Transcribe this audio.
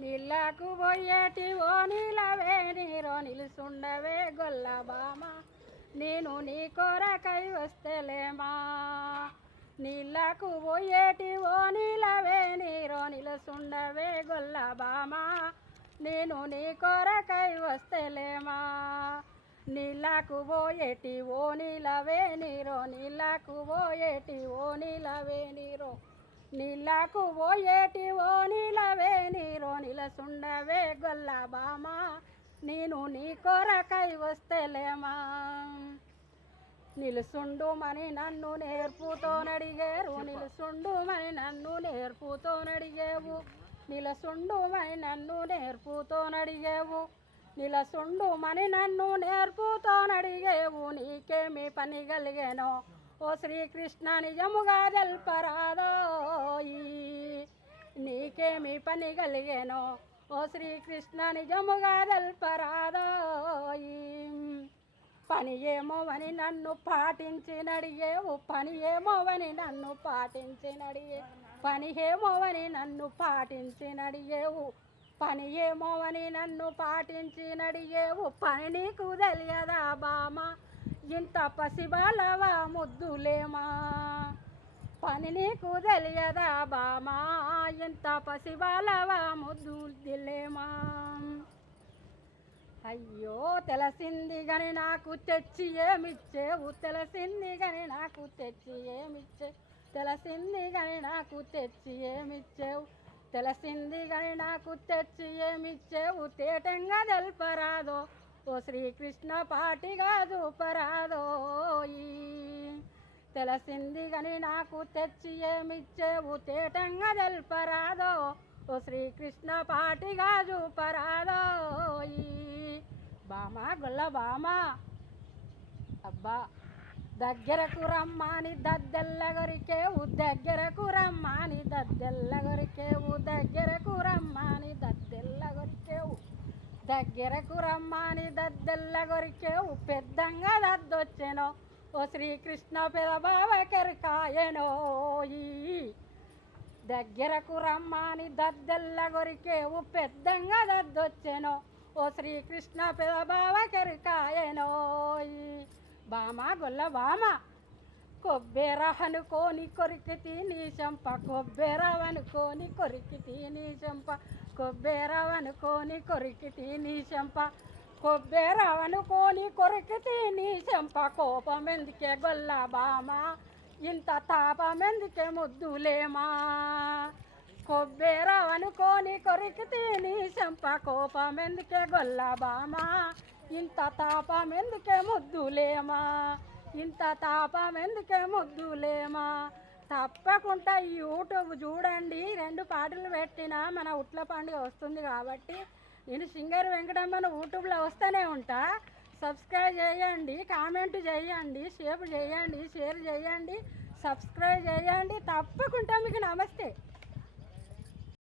నీళ్ళకు పోయేటి ఓ నీలవే నీరో నిలుసుండవే గొల్ల బామ నేను నీ కొరకై వస్తేలేమా నీళ్ళకు పోయేటి ఓ నీలవే నీరో నిలుసుండవే గొల్ల బామ నేను నీ కొరకై వస్తేలేమా నీళ్ళకు పోయేటి ఓ నీలవే నీరో నీళ్ళకు పోయేటి ఓ నీలవే నీరో నీళ్ళకు పోయేటి ఓ నీలవే నీరో నిలసుండవే గొల్ల బామ నేను నీ కొరకై వస్తేలేమా నిలుసుండుమని నన్ను నేర్పుతోనడిగేరు నిలుసుండుమని నన్ను నేర్పుతోనడిగేవు నిలసుండుమని నన్ను నేర్పుతోనడిగేవు నిలసుండుమని నన్ను నేర్పుతోనడిగేవు నీకేమి పని కలిగేనో ఓ శ్రీకృష్ణ నిజముగా తెల్పరాదోయి నీకేమి పని కలిగేనో ఓ శ్రీకృష్ణ నిజముగా తెల్పరాదోయి పని ఏమోవని నన్ను పాటించినడిగేవు పని ఏమోవని నన్ను పాటించినడిగే పని ఏమోవని నన్ను పాటించినడిగేవు పని ఏమోవని నన్ను పాటించినడిగేవు పని నీకు తెలియదా బామ ఇంత పసిబాలవా ముద్దులేమా పని నీకు తెలియదా బామా ఇంత పసిబాలవా ముద్దులేమా అయ్యో తెలిసింది గని నాకు తెచ్చి ఏమిచ్చేవు తెలిసింది గని నాకు తెచ్చి ఏమిచ్చే తెలిసింది గని నాకు తెచ్చి ఏమిచ్చేవు తెలిసింది గని నాకు తెచ్చి ఏమిచ్చేవు తేటంగా తెల్పరాదో ఓ శ్రీకృష్ణ పాటిగా చూపరాదోయి తెలిసింది గని నాకు తెచ్చి ఏమిచ్చేవు తేటంగా తెల్పరాదో ఓ శ్రీకృష్ణ పాటిగా చూపరాదోయి బామ గొల్ల బామ అబ్బా దగ్గరకు రమ్మాని దద్దెల్లగొరికేవు దగ్గరకు రమ్మాని దద్దెల్లగొరికేవు దగ్గరకు రమ్మాని దద్దెల్లగొరికేవు దగ్గరకు రమ్మాని దద్దెల్లగొరికేవు పెద్దంగా దద్దొచ్చెనో ఓ శ్రీకృష్ణ పెదబావ కెరకాయనోయి దగ్గరకు రమ్మాని దద్దెల్లగొరికేవు పెద్దంగా దద్దొచ్చెనో ఓ శ్రీకృష్ణ పెదబావ కెరకాయనోయి బామ గొల్ల బామ కొబ్బెరహనుకోని కొరికి నీ చంప కొబ్బెరవనుకోని కొరికి నీ చంప కొబ్బెరవనుకోని కొరికి నీ చంప కొబ్బెరవనుకోని కొరికి నీ చంప కోపం ఎందుకే గొల్ల బామ ఇంత తాపమెందుకే ముద్దులేమా కొబ్బెరవనుకోని కొరికి నీ చంప కోపం ఎందుకే గొల్ల బామ ఇంత తాపం ఎందుకే ముద్దులేమా ఇంత తాపం ఎందుకే ముద్దులేమా తప్పకుండా ఈ యూట్యూబ్ చూడండి 2 పాటలు పెట్టినా మన ఉట్ల పండుగ వస్తుంది కాబట్టి నేను సింగర్ వెంకటమ్మను యూట్యూబ్లో వస్తూనే ఉంటా సబ్స్క్రైబ్ చేయండి కామెంట్ చేయండి షేర్ చేయండి సబ్స్క్రైబ్ చేయండి తప్పకుండా మీకు నమస్తే.